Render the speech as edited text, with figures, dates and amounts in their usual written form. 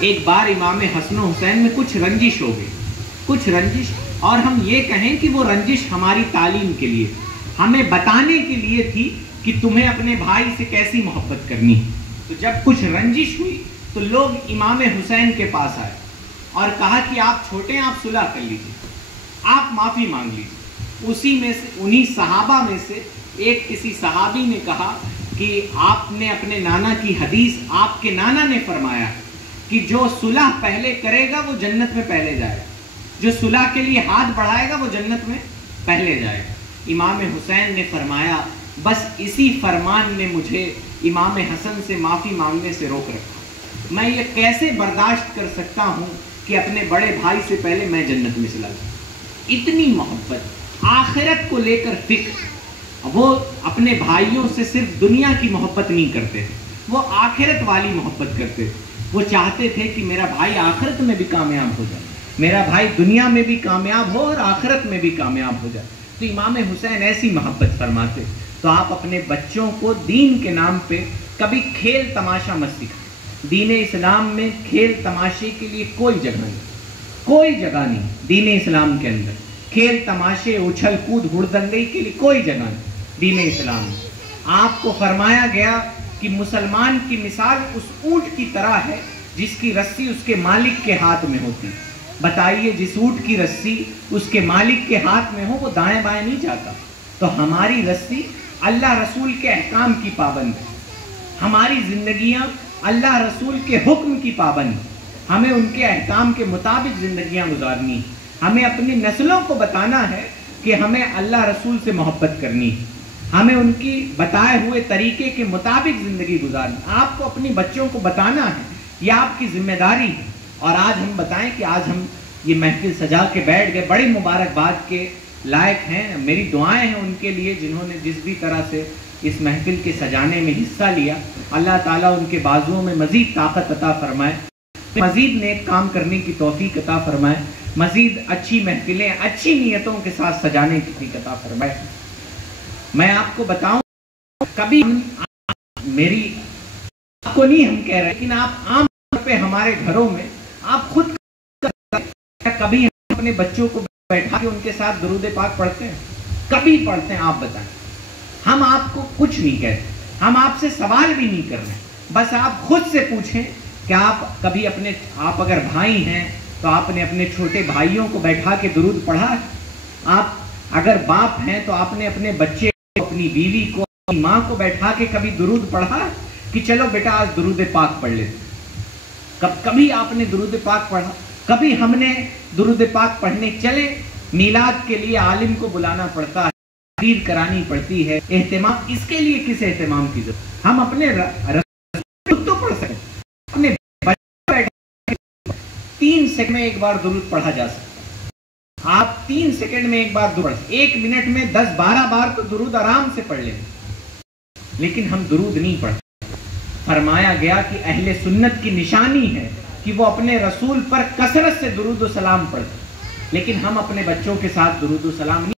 ایک بار امام حسن و حسین میں کچھ رنجش ہو گئی، کچھ رنجش، اور ہم یہ کہیں کہ وہ رنجش ہماری تعلیم کے لیے، ہمیں بتانے کے لیے تھی کہ تمہیں اپنے بھائی سے کیسی محبت کرنی۔ تو جب کچھ رنجش ہوئی تو لوگ امام حسین کے پاس آئے اور کہا کہ آپ چھوٹے ہیں، آپ صلح کر لیجیے، آپ معافی مانگ لیجیے۔ اسی میں سے انہی صحابہ میں سے ایک کسی صحابی نے کہا کہ آپ نے اپنے نانا کی حدیث، آپ کے نانا نے فرمایا کہ جو صلح پہلے کرے گا وہ جنت میں پہلے جائے گا، جو صلح کے لیے ہاتھ بڑھائے گا وہ جنت میں پہلے جائے گا۔ امام حسین نے فرمایا بس اسی فرمان نے مجھے امام حسن سے معافی مانگنے سے روک رکھا، میں یہ کیسے برداشت کر سکتا ہوں کہ اپنے بڑے بھائی سے پہلے میں جنت میں چلا جاؤں۔ اتنی محبت، آخرت کو لے کر فکر۔ وہ اپنے بھائیوں سے صرف دنیا کی محبت نہیں کرتے تھے، وہ آخرت والی محبت کرتے تھے۔ وہ چاہتے تھے کہ میرا بھائی آخرت میں بھی کامیاب ہو جائے، میرا بھائی دنیا میں بھی کامیاب ہو اور آخرت میں بھی کامیاب ہو جائے۔ تو امام حسین ایسی محبت فرماتے۔ تو آپ اپنے بچوں کو دین کے نام پہ کبھی کھیل تماشا مت سکھائیں۔ دین اسلام میں کھیل تماشے کے لیے کوئی جگہ نہیں، کوئی جگہ نہیں دین اسلام کے اندر۔ کھیل تماشے، اچھل کود، ہڑدنگئی کے لیے کوئی جگہ نہیں دین اسلام میں۔ آپ کو فرمایا گیا کہ مسلمان کی مثال اس اونٹ کی طرح ہے جس کی رسی اس کے مالک کے ہاتھ میں ہوتی۔ بتائیے جس اونٹ کی رسی اس کے مالک کے ہاتھ میں ہو وہ دائیں بائیں نہیں جاتا۔ تو ہماری رسی اللہ رسول کے احکام کی پابند ہے، ہماری زندگیاں اللہ رسول کے حکم کی پابند ہیں۔ ہمیں ان کے احکام کے مطابق زندگیاں گزارنی، ہمیں اپنی نسلوں کو بتانا ہے کہ ہمیں اللہ رسول سے محبت کرنی ہے، ہمیں ان کی بتائے ہوئے طریقے کے مطابق زندگی گزارنی۔ آپ کو اپنی بچوں کو بتانا ہے، یہ آپ کی ذمہ داری ہے۔ اور آج ہم بتائیں کہ آج ہم یہ محفل سجا کے بیٹھ گئے، بڑی مبارکباد کے لائق ہیں، میری دعائیں ہیں ان کے لیے جنہوں نے جس بھی طرح سے اس محفل کے سجانے میں حصہ لیا۔ اللہ تعالیٰ ان کے بازوؤں میں مزید طاقت عطا فرمائے، مزید نیک کام کرنے کی توفیق عطا فرمائے، مزید اچھی محفلیں اچھی نیتوں کے ساتھ سجانے کی توفیق عطا فرمائے۔ میں آپ کو بتاؤں، کبھی میری آپ کو نہیں ہم کہہ رہے، لیکن آپ عام طور پہ ہمارے گھروں میں آپ خود کبھی اپنے بچوں کو بیٹھا کے ان کے ساتھ درود پاک پڑھتے ہیں؟ کبھی پڑھتے ہیں؟ آپ بتائیں۔ ہم آپ کو کچھ نہیں کہتے، ہم آپ سے سوال بھی نہیں کر رہے، بس آپ خود سے پوچھیں کہ آپ کبھی آپ اگر بھائی ہیں تو آپ نے اپنے چھوٹے بھائیوں کو بیٹھا کے درود پڑھا ہے؟ آپ اگر باپ ہیں تو آپ نے اپنے بچے کو، اپنی بیوی کو، اپنی ماں کو بیٹھا کے کبھی درود پڑھا ہے کہ چلو بیٹا آج درود پاک پڑھ لیتے؟ کبھی آپ نے درود پاک پڑھا؟ کبھی ہم نے درود پاک پڑھنے چلے؟ میلاد کے لیے عالم کو بلانا پڑتا ہے، تقریر کرانی پڑتی ہے، اہتمام، اس کے لیے کس اہتمام کی ضرورت؟ ہم اپنے رسول تو پڑھ سکتے، اپنے بچے بیٹھے 3 سیکنڈ میں ایک بار درود پڑھا جا سکتا۔ آپ 3 سیکنڈ میں ایک بار درود پڑھ سکتے، 1 منٹ میں 10-12 بار تو درود آرام سے پڑھ لیں، لیکن ہم درود نہیں پڑھتے۔ فرمایا گیا کہ اہل سنت کی نشانی ہے کہ وہ اپنے رسول پر کثرت سے درود و سلام پڑھتے، لیکن ہم اپنے بچوں کے ساتھ درود و سلام نہیں